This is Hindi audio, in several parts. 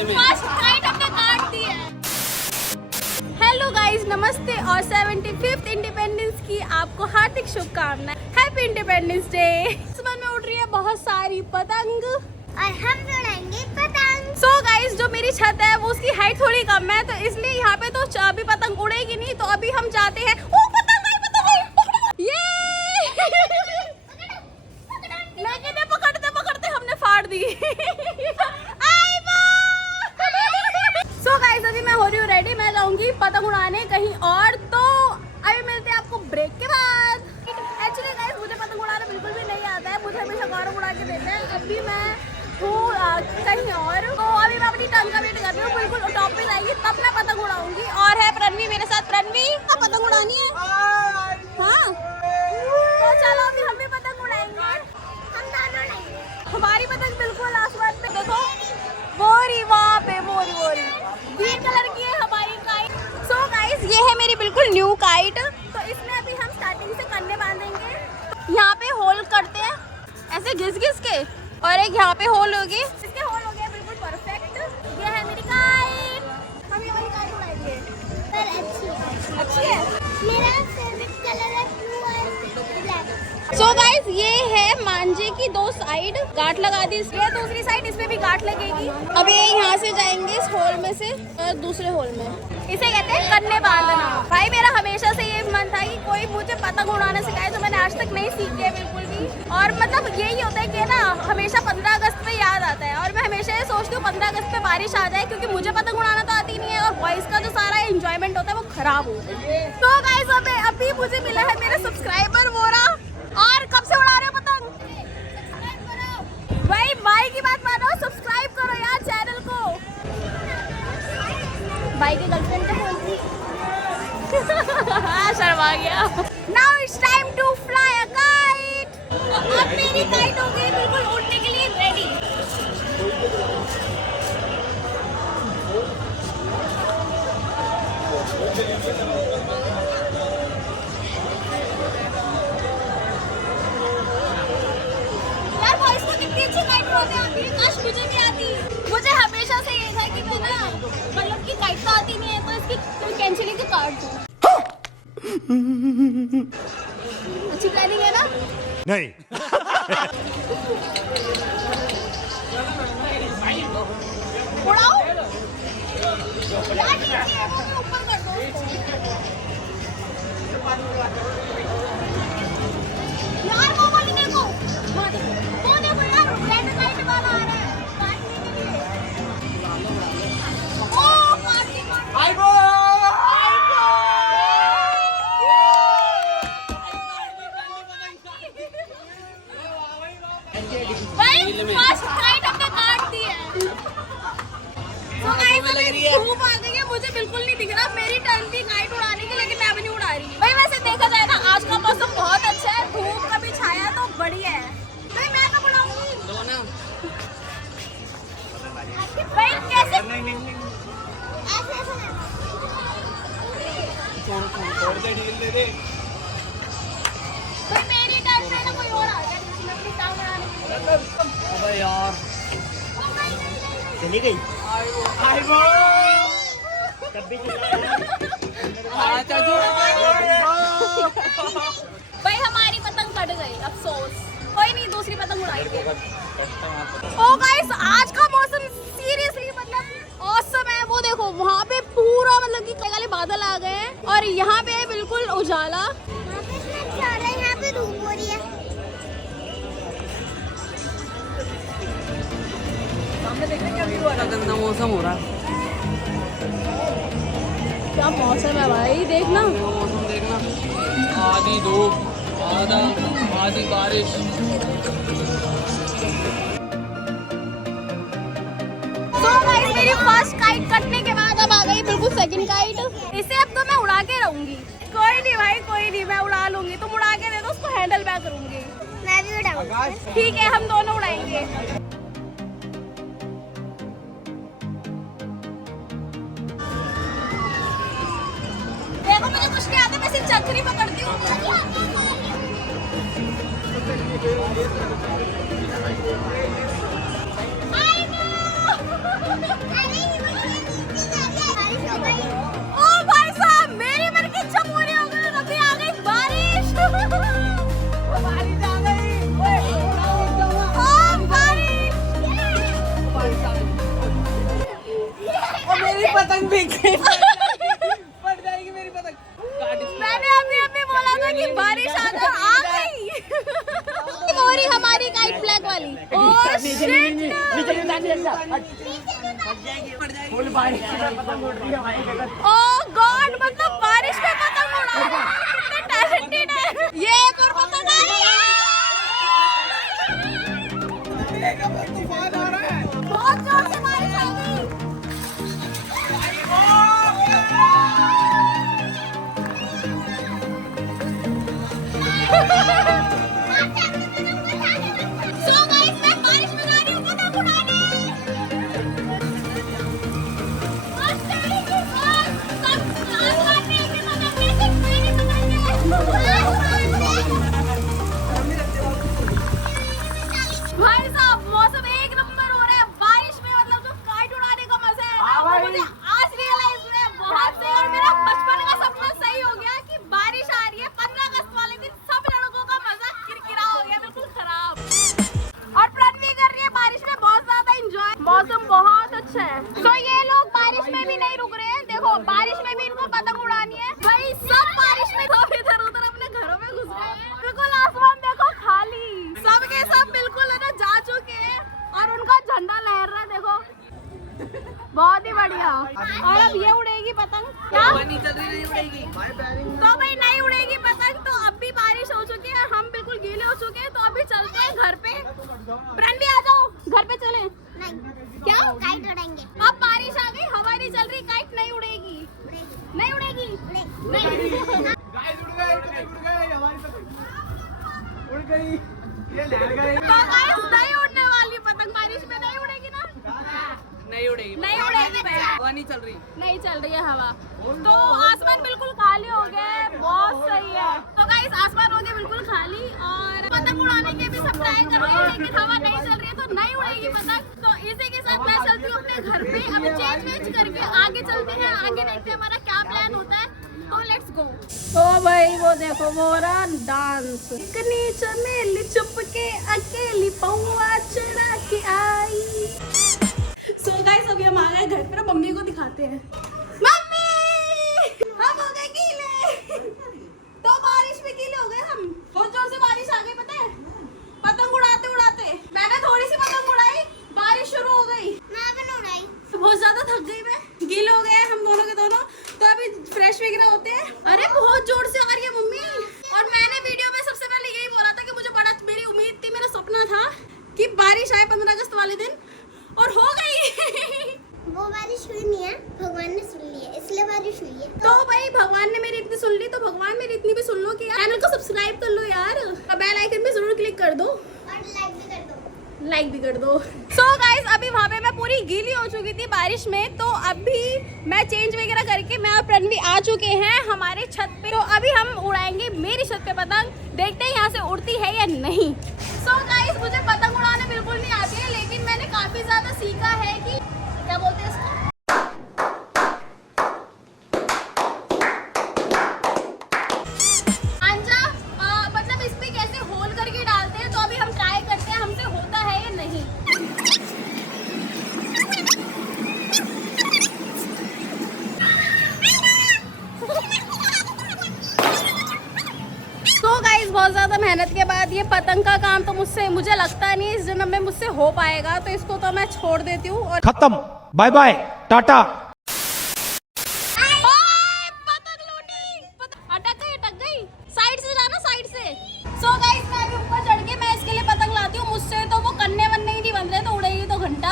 फर्स्ट नाइट हमने काट दी है। हेलो गाइस, नमस्ते और 75th इंडिपेंडेंस की आपको हार्दिक शुभकामनाएं। Happy independence day. सुबह में उड़ रही है बहुत सारी पतंग और हम उड़ाएंगे पतंग। सो गाइस, जो मेरी छत है वो उसकी हाइट थोड़ी कम है, तो इसलिए यहाँ पे तो अभी पतंग उड़ेगी नहीं। तो अभी हम जाते हैं। ओ पतंग आई, पतंग आई। ये लेकिन पकड़ते पकड़ते हमने फाड़ दी। सो गाइस, अभी मैं हो रही हूँ रेडी। मैं जाऊंगी पतंग उड़ाने कहीं और। तो अभी मिलते हैं आपको ब्रेक के बाद। एक्चुअली गाइस, मुझे पतंग उड़ाना बिल्कुल भी नहीं आता है। मुझे हमेशा गौरव उड़ा के देते हैं। अभी मैं हूँ कहीं और। तो अभी मैं अपनी टर्न का वेट कर रही हूँ। बिल्कुल टॉप पे जाएगी तब मैं पतंग उड़ाऊंगी। और है प्रणवी मेरे साथ। प्रणवी का पतंग उड़ानी है। हाँ, तो चलो अभी हम भी पतंग उड़ाएंगे। हम दोनों उड़ाएंगे। हमारी पतंग बिल्कुल आसमान पे देखो, मोरी वहाँ पे, मोरी मोरी ग्रीन कलर की है हमारी काइट। सो गाइस, ये है मेरी बिल्कुल न्यू काइट। तो इसमें अभी हम स्टार्टिंग से कन्ने बांधेंगे। यहाँ पे होल करते हैं ऐसे घिस घिस के, और एक यहाँ पे होल होगी। इसके होल हो गया बिल्कुल परफेक्ट। ये है मेरी काइट। हम ये वाली काइट उड़ाएंगे। पर अच्छी है। मेरा फेवरेट कलर है ब्लू और ब्लैक। सो गाइस, ये है मांझे की दो साइड गांठ लगा दी। इसलिए दूसरी साइड इसमें भी गांठ लगेगी। अभी यहाँ से जाएंगे इस होल में से और दूसरे होल में। इसे कहते हैं कन्ने बांधना। भाई मेरा हमेशा से ये मन था कि कोई मुझे पतंग उड़ाना सिखाए, तो मैंने आज तक नहीं सीखी है बिल्कुल भी। और मतलब यही होता है कि ना, हमेशा 15 अगस्त पे याद आता है। और मैं हमेशा ये सोचती हूँ 15 अगस्त पे बारिश आ जाए, क्योंकि मुझे पतंग उड़ाना तो आती नहीं है और बॉयज का जो सारा एंजॉयमेंट होता है वो खराब हो जाए। तो गाइस, अभी मुझे मिला है मेरा सब्सक्राइबर वोरा। और कब से उड़ा रहे हो पतंग? भाई की बात मानो, सब्सक्राइब करो यार चैनल को। भाई की गर्लफ्रेंड को बोल दी। शर्मा गया। Now it's time to fly a kite. अब मेरी काइट हो गई बिल्कुल उड़ने के लिए रेडी। यार बॉयज को कितनी अच्छी काइट उड़ाते आती है। काश मुझे भी आती। मुझे हमेशा से ये था कि मैं ना, मतलब की काइट तो आती नहीं है, तो इसकी कोई कैंसिल ही काट दूं। अच्छी प्लानिंग है ना? नहीं। उड़ाओ यार, नीचे है वो, मैं ऊपर कर दो उसको। यार वो वाली देखो, वो देखो यार, रेड लाइट वाला आ रहा है काटने के लिए। ओ काटने आई गो भाई, फर्स्ट नाइट हमने काट दी है। तो गाइस, धूप आ गई है, मुझे बिल्कुल नहीं दिख रहा। मेरी टर्न थी काइट उड़ाने की, लेकिन मैं अभी नहीं उड़ा रही। भाई वैसे देखा जाए ना, आज का मौसम बहुत अच्छा है। धूप का भी छाया है तो बढ़िया है। भाई मैं कब उड़ाऊंगी? भाई कैसे? भाई मेरी टर्न पे ना कोई और आ गया, जिसने अपनी टांग उड़ाने के लिए। अबे यार, चली गई। कभी चिल्लाया। भाई हमारी पतंग कट गई, अफसोस। कोई नहीं, दूसरी पतंग उड़ाएंगे। ओ गाइस, आज का मौसम सीरियसली मतलब ऑसम है। वो देखो वहाँ पे पूरा मतलब कि काले बादल आ गए हैं, और यहाँ पे है बिल्कुल उजाला। यहाँ पे धूप हो रही है। गंदा मौसम हो रहा है। क्या मौसम है भाई, देखना। मौसम देखना, आधी धूप, आधी बारिश। तो गाइस, मेरी फर्स्ट काइट कटने के बाद अब आ गई बिल्कुल सेकंड काइट। इसे अब तो मैं उड़ा के रहूंगी। कोई नहीं भाई, कोई नहीं, मैं उड़ा लूंगी। तुम उड़ा के दे दो, उसको हैंडल बैक करूंगी। मैं भी उड़ाऊंगी। ठीक है, हम दोनों उड़ाएंगे। देखो मुझे कुछ नहीं आता, मैं सिर्फ चक्री पकड़ती हूँ। I know. ओ भाई साहब, मेरी मन की इच्छा पूरी हो गई, अभी आ गई बारिश। बारिश आ गई। ओ बारिश। मेरी पतंग बिक गई। फट जाएगी मेरी पतंग। मैंने अभी बोला था कि बारिश आ गई। वो रही हमारी काइट फ्लैग वाली। Oh shit. फुल बारिश में पतंग उड़ रही है भाई। ओह गॉड, मतलब बारिश में पतंग उड़ा रहा है। कितने टैलेंटेड है। ये एक और पतंग आ रही है। तूफान आ रहा है। बहुत जोर से बारिश आ गई। So guys, मैं बारिश में जा रही हूँ पतंग उड़ाने। भाई साहब, मौसम एक नंबर हो रहा है। बारिश में मतलब जो काइट उड़ाने का मजा है ना, वो मुझे आज रियलाइज हुआ है बहुत से। और मेरा बचपन का सपना सही हो गया कि बारिश आ रही है। 15 अगस्त वाले दिन सब लड़कों का मजा किरकिरा हो गया, बिल्कुल खराब। और प्लान भी कर रही है बारिश में बहुत ज्यादा एंजॉय। मौसम बहुत अच्छा है। तो ये लोग बारिश में भी नहीं रुक रहे हैं। देखो, बारिश में भी इनको पतंग उड़ानी है। भाई सब बारिश में सब इधर उधर अपने घरों में घुस गए हैं। बिल्कुल आसमान देखो खाली, सब के सब बिल्कुल है ना जा चुके हैं। और उनका झंडा लहर रहा है, देखो बहुत ही बढ़िया। और अब ये उड़ेगी पतंग क्या? नहीं चल रही, नहीं उड़ेगी। तो भाई नहीं उड़ेगी पतंग। तो अब भी बारिश हो चुकी है, हम बिल्कुल गीले हो चुके हैं। तो अभी चलते हैं घर पे। फ्रेंड भी आ जाओ, घर पे चले। क्या काइट उड़ाएंगे। अब बारिश आ गई, हवा नहीं चल रही, काइट नहीं उड़ेगी। नहीं उड़ेगी। नहीं। गाइस उड़ गए हमारी पतंग उड़ गई। ये लहर गई। तो गाइस नहीं उड़ने वाली पतंग, बारिश में नहीं उड़ेगी ना। नहीं उड़ेगी। नहीं उड़ेगी भाई। हवा नहीं चल रही। नहीं चल रही है हवा। तो आसमान बिल्कुल खाली हो गया है, बहुत सही है। तो गाइस आसमान हो गया बिल्कुल खाली। और पतंग उड़ाने के भी सब ट्राई कर रहे हैं, लेकिन हवा नहीं चल रही है, तो नहीं उड़ेगी पतंग। तो इसी के साथ मैं चलती हूँ अपने घर पे। अब चेंज करके आगे चलते हैं, आगे देखते हैं हमारा क्या प्लान होता है। तो लेट्स गो। ओ भाई वो देखो, वो रहा डांस। कनी चमेली चुपके अकेली पौआ चढ़ा के आई। सो गाइस, अभी हम आ गए घर पर। मम्मी को दिखाते हैं। मम्मी, हम हो गए गीले। तो बारिश में गीले हो गए हम। बहुत जोर से बारिश आ गई, पता है, पतंग उड़ाते उड़ाते। मैंने थोड़ी सी पतंग उड़ाई, बारिश शुरू हो गई। बहुत ज्यादा थक गई मैं, गीले हो गए हम दोनों के दोनों। तो अभी फ्रेश वगैरह होते हैं। अरे बहुत जोर से आ रही है मम्मी। और मैंने वीडियो में सबसे पहले यही बोला था कि मुझे बड़ा, मेरी उम्मीद थी, मेरा सपना था कि बारिश आए 15 अगस्त वाले दिन, और हो गई। वो बारिश हुई नहीं है, भगवान ने सुन ली है, इसलिए बारिश हुई है। तो भाई भगवान ने मेरी इतनी सुन ली, तो भगवान मेरी इतनी भी सुन लो कि चैनल को सब्सक्राइब कर लो यार, और बेल आइकन पे जरूर क्लिक कर दो, और लाइक भी कर दो। सो गाइस, अभी वहाँ पे मैं पूरी गीली हो चुकी थी बारिश में। तो अभी मैं चेंज वगैरह करके मैं और प्रणवी आ चुके हैं हमारे छत पे। तो अभी हम उड़ाएंगे मेरी छत पे पतंग। देखते हैं यहाँ से उड़ती है या नहीं। सो गाइस, मुझे पतंग उड़ाना बिल्कुल नहीं आती है, लेकिन मैंने काफी ज्यादा सीखा है कि क्या बोलते हैं इसको, मतलब इस पे कैसे होल करके डालते हैं। तो अभी हम ट्राई करते हैं हमसे होता है या नहीं। तो गाइस, बहुत ज्यादा मेहनत के बाद ये पतंग का काम तो मुझे लगता नहीं इस जन्म में मुझसे हो पाएगा। तो इसको तो मैं छोड़ देती हूँ। और खत्म, बाय बाय, टाटा। पतंग लूटी, अटक गई। साइड से जाना, साइड से। सो गाइस, मैं अभी ऊपर चढ़ के मैं इसके लिए पतंग लाती हूँ। मुझसे तो वो कन्ने वन्ने ही नहीं बन रहे, तो उड़ेगी तो घंटा।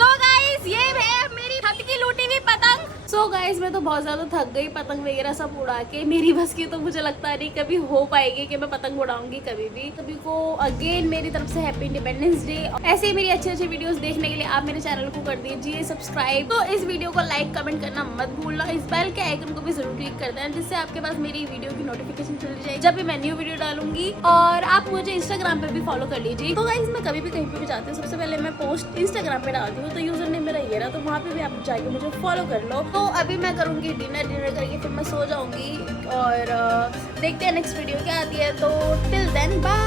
सो गाइस, ये है मेरी छत की लूटी हुई पतंग। सो गाइस, गाइस मैं तो बहुत ज्यादा थक गई पतंग वगैरह सब उड़ा के। मेरी बस की तो मुझे लगता नहीं कभी हो पाएगी कि मैं पतंग उड़ाऊंगी कभी भी। सभी को अगेन मेरी तरफ से हैप्पी इंडिपेंडेंस डे। ऐसे ही मेरी अच्छी अच्छी वीडियोस देखने के लिए आप मेरे चैनल को कर दीजिए सब्सक्राइब। तो इस वीडियो को लाइक कमेंट करना मत भूलना। इस बेल के आइकन को भी जरूर क्लिक कर देना जिससे आपके पास मेरी वीडियो की नोटिफिकेशन चली जाए जब भी मैं न्यू वीडियो डालूंगी। और आप मुझे इंस्टाग्राम पे भी फॉलो कर लीजिए। तो गाइस मैं कभी भी कहीं पे भी जाती हूँ सबसे पहले मैं पोस्ट इंस्टाग्राम पे डालती हूँ, तो यूजर नेम मेरा ये रहा, तो वहाँ पे भी आप जाके मुझे फॉलो कर लो। तो अभी मैं करूँगी डिनर करके फिर मैं सो जाऊंगी और देखते हैं नेक्स्ट वीडियो क्या आती है। तो टिल देन बाय।